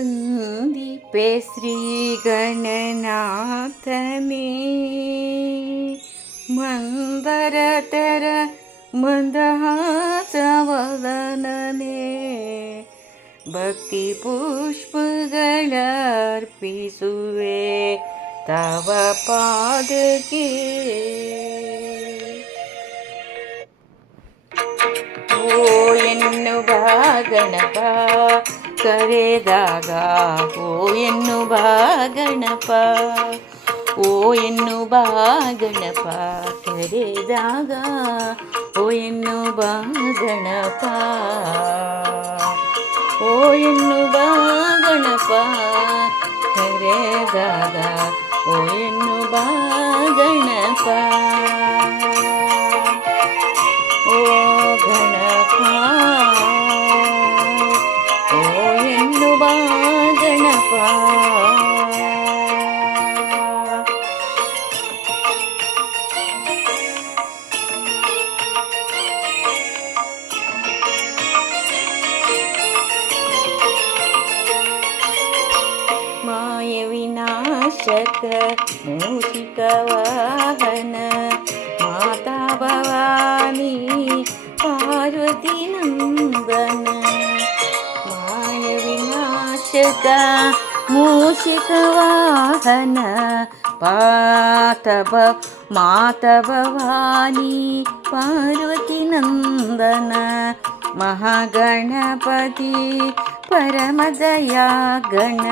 ವಂದಿಪೆ ಶ್ರೀ ಗಣನಾಥನೇ ಮಂದರತರ ಮಂದಹಾಸವದನನೇ ಭಕ್ತಿ ಪುಷ್ಪಗಳರ್ಪಿಸುವೆ ತವ ಪಾದಕ್ಕೆ. ಓ ಎನ್ನುವ ಗಣಪ ಕರೆದಾಗ, ಓ ಎನ್ನುವ ಗಣಪ, ಓ ಎನ್ನುವ ಗಣಪ ಕರೆದಾಗ, ಓ ಎನ್ನುವ ಗಣಪ, ಓ ಎನ್ನುವ ಗಣಪ ಕರೆದಾಗ, ಓ ಎನ್ನುವ ಗಣಪ, ಓ ಗಣಪ, ಓ ಎನ್ನುವ ಗಣಪ. ಮಾಯ ವಿನಾಶಕ ಮೂಷಿಕ ವಾಹನ ಮಾತಾ ಭವಾನಿ ಪಾರ್ವತಿ ನಂದನ. ಮಾಯ ವಿನಾಶಕ ಮೂಷಿಕ ವಾಹನ ಮಾತಾ ಭವಾನಿ ಪಾರ್ವತಿ ನಂದನ. ಮಹಾಗಣಪತಿ ಪರಮದಯಾ ಗಣ,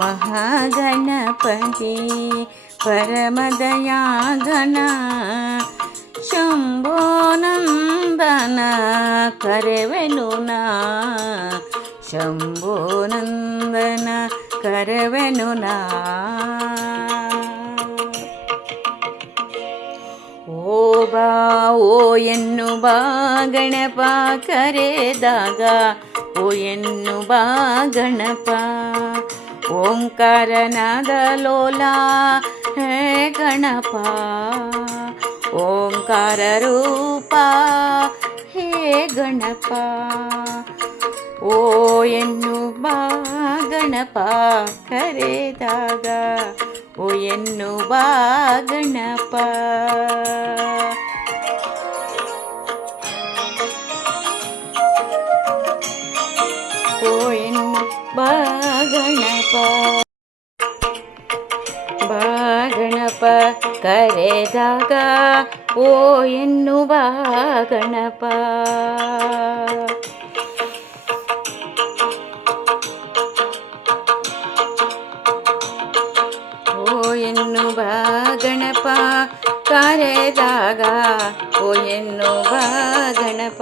ಮಹಾಗಣಪತಿ ಪರಮದಯಾ ಗಣ. ಶಂಭೋ ನಂದನ ಕರೆವೆನು ನಾ, ಶಂಭೋ ನಂದನ ಕರೆವೆನು ನಾ. ಓ ಬಾ ಓ ಎನ್ನುವ ಗಣಪ ಕರೆದಾಗ, ಓ ಎನ್ನುವ ಗಣಪ. ಓಂಕಾರನಾದ ಲೋಲ ಹೇ ಗಣಪ, ಓಂಕಾರ ರೂಪ ಹೇ ಗಣಪ. ಓ ಎನ್ನುವ ಗಣಪ ಕರೆದಾಗ, ಓ ಎನ್ನುವ ಗಣಪ. ಓ ಎನ್ನುವ ಗಣಪ, ಗಣಪ ಕರೆದಾಗ, ಓ ಎನ್ನುವ ಗಣಪ. ಓ ಎನ್ನುವ ಗಣಪ ಕರೆದಾಗ, ಓ ಎನ್ನುವ ಗಣಪ.